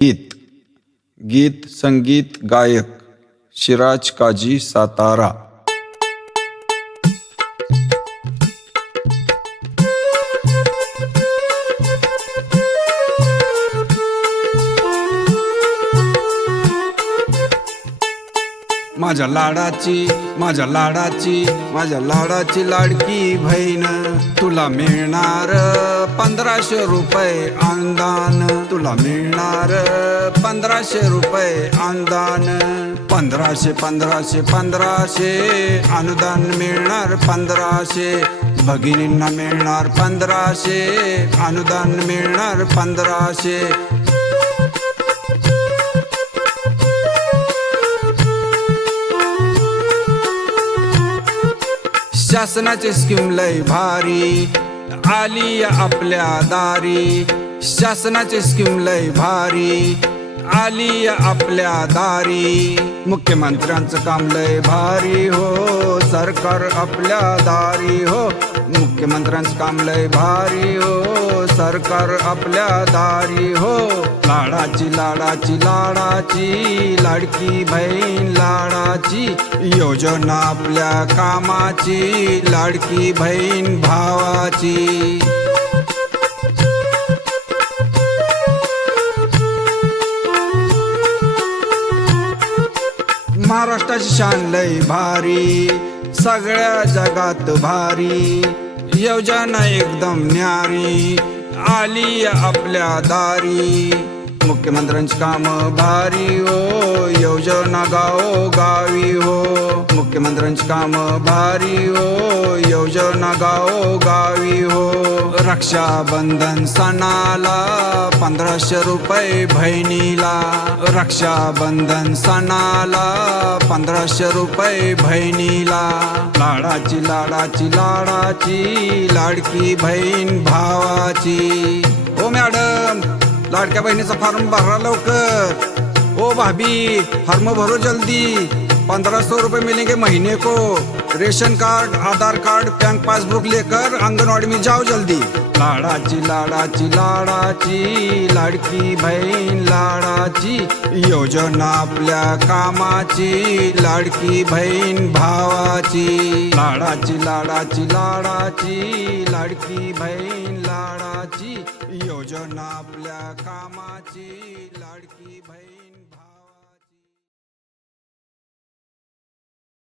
गीत गीत संगीत गायक शिराज काजी सातारा। माझ्या लाडाची माझ्या लाडाची माझ्या लाडाची लाडकी बहीण, तुला मिळणार 1500 रुपये अनुदान, तुला मिळणार 1500 रुपये अनुदान। 1500 1500 1500 अनुदान मिळणार 1500, भगिनींना मिळणार 1500 अनुदान मिळणार 1500। शासनाची स्कीम लय भारी आली आपल्या दारी, शासनाची स्कीम लय भारी आली आपल्या दारी। मुख्यमंत्र्यांचं काम लय भारी हो, सरकार आपल्या दारी हो। मुख्यमंत्र्यांचं काम लय भारी हो, सरकार आपल्या दारी हो। लाडाची लाडाची लाडाची लाडकी बहीण लाडाची, योजना आपल्या कामाची लाडकी बहीण भावाची। महाराष्ट्राची शान लय भारी, सगळ्या जगात भारी, योजना एकदम न्यारी आली आपल्या दारी। मुख्यमंत्र्यांची काम भारी हो, योजना गावोगावी हो। मुख्यमंत्र्यांची काम भारी हो, योजना गावोगावी हो। रक्षाबंधन सणाला 1500 रुपये बहिणीला, रक्षाबंधन सणाला 1500 रुपये बहिणीला। लाडाची लाडाची लाडाची लाडकी बहीण भावाची। ओ मॅडम, लाडक्या बहिणीचा फॉर्म भरा लवकर। ओ भाभी, फॉर्म भरो जल्दी, 1500 रुपये मिलेंगे महीने को। रेशन कार्ड, आधार कार्ड, बैंक पासबुक लेकर आंगनवाड़ी में जाओ जल्दी। लाडाची लाडाची लाडाची लाडकी बहीण लाडाची, योजना आपल्या कामाची लाडकी बहीण भावाची। लाडाची लाडाची लाडाची लाडकी बहीण लाडाची, योजना आपल्या कामाची लाडकी बहीण